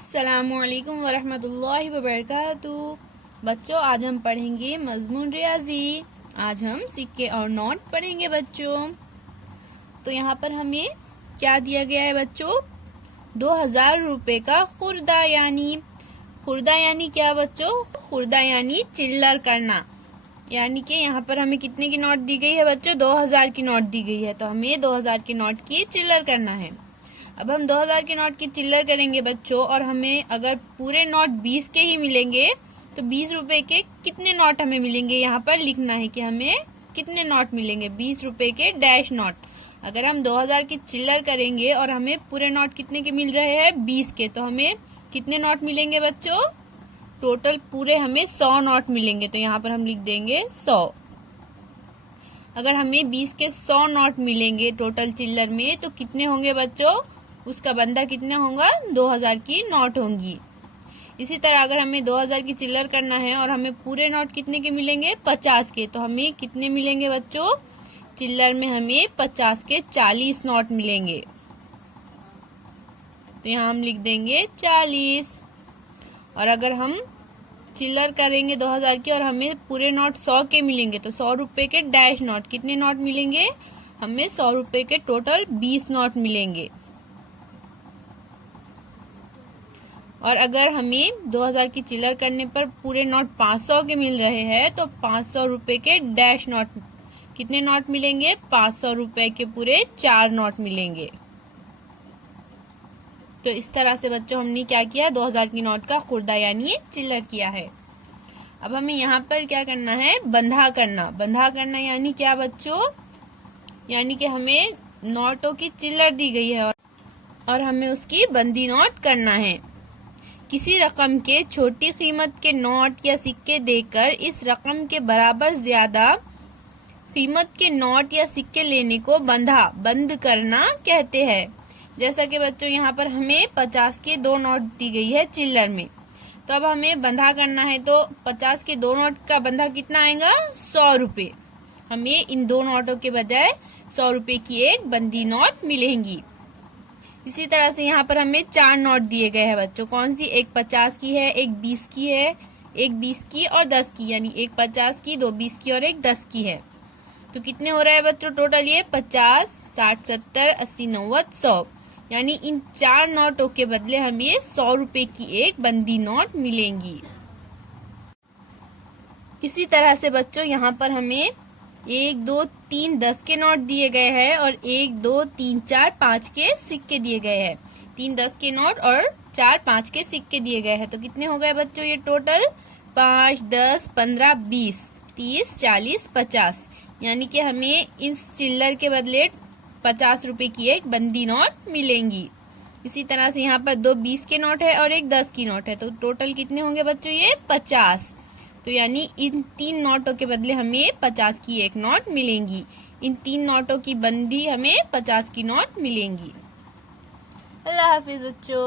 अस्सलामुअलैकुम वरहमतुल्लाहि वबरकातुहू। बच्चों, आज हम पढ़ेंगे मज़मून रियाजी। आज हम सिक्के और नोट पढ़ेंगे बच्चों। तो यहाँ पर हमें क्या दिया गया है बच्चों? 2000 रुपए का खुर्दा यानी क्या बच्चों? खुर्दा यानी चिल्लर करना। यानी कि यहाँ पर हमें कितने की नोट दी गई है बच्चों? 2000 की नोट दी गई है। तो हमें 2000 की नोट की चिल्लर करना है। अब हम 2000 के नोट की चिल्लर करेंगे बच्चों, और हमें अगर पूरे नोट 20 के ही मिलेंगे तो 20 रुपए के कितने नोट हमें मिलेंगे, यहाँ पर लिखना है कि हमें कितने नोट मिलेंगे। 20 रुपए के डैश नोट। अगर हम 2000 की चिल्लर करेंगे और हमें पूरे नोट कितने के मिल रहे हैं? 20 के, तो हमें कितने नोट मिलेंगे बच्चों? टोटल पूरे हमें 100 नोट मिलेंगे। तो यहाँ पर हम लिख देंगे 100। अगर हमें 20 के 100 नोट मिलेंगे टोटल चिल्लर में, तो कितने होंगे बच्चों? उसका बंदा कितना होगा? 2000 की नोट होंगी। इसी तरह अगर हमें 2000 की चिल्लर करना है और हमें पूरे नोट कितने के मिलेंगे? 50 के, तो हमें कितने मिलेंगे बच्चों? चिल्लर में हमें 50 के 40 नोट मिलेंगे। तो यहाँ हम लिख देंगे 40। और अगर हम चिल्लर करेंगे 2000 की और हमें पूरे नोट 100 के मिलेंगे, तो 100 रुपए के डैश नोट। कितने नोट मिलेंगे? हमें 100 रुपए के टोटल 20 नोट मिलेंगे। और अगर हमें 2000 की चिल्लर करने पर पूरे नोट 500 के मिल रहे हैं, तो 500 रुपए के डैश नोट। कितने नोट मिलेंगे? 500 रुपए के पूरे 4 नोट मिलेंगे। तो इस तरह से बच्चों हमने क्या किया? 2000 की नोट का खुर्दा यानी चिल्लर किया है। अब हमें यहाँ पर क्या करना है? बंधा करना यानी क्या बच्चों? यानी कि हमें नोटों की चिल्लर दी गई है और हमें उसकी बंदी नोट करना है। किसी रकम के छोटी कीमत के नोट या सिक्के देकर इस रकम के बराबर ज्यादा कीमत के नोट या सिक्के लेने को बंद करना कहते हैं। जैसा कि बच्चों यहाँ पर हमें 50 के 2 नोट दी गई है चिल्लर में, तो अब हमें बंधा करना है। तो 50 के 2 नोट का बंधा कितना आएगा? 100 रुपए। हमें इन 2 नोटों के बजाय 100 रुपए की एक बंदी नोट मिलेंगी। इसी तरह से यहाँ पर हमें 4 नोट दिए गए हैं बच्चों। कौन सी? एक 50 की है, एक 20 की है, एक 20 की और 10 की, यानी एक 50 की, 2 20 की और एक 10 की है। तो कितने हो रहे हैं बच्चों टोटल? ये 50, 60, 70, 80, 90, 100। यानी इन 4 नोटों के बदले हमें 100 रुपए की एक बंदी नोट मिलेंगी। इसी तरह से बच्चों यहाँ पर हमें 1, 2, 3 10 के नोट दिए गए हैं और 1, 2, 3, 4, 5 के सिक्के दिए गए हैं। 3 10 के नोट और 4 5 के सिक्के दिए गए हैं। तो कितने हो गए बच्चों ये टोटल? 5, 10, 15, 20, 30, 40, 50। यानी कि हमें इस चिल्लर के बदले 50 रुपए की एक बंदी नोट मिलेंगी। इसी तरह से यहाँ पर 2 20 के नोट है और एक 10 की नोट है। तो टोटल कितने होंगे बच्चों? ये 50। तो यानी इन 3 नोटों के बदले हमें 50 की एक नोट मिलेंगी। इन 3 नोटों की बंदी हमें 50 की नोट मिलेंगी। अल्लाह हाफिज बच्चों।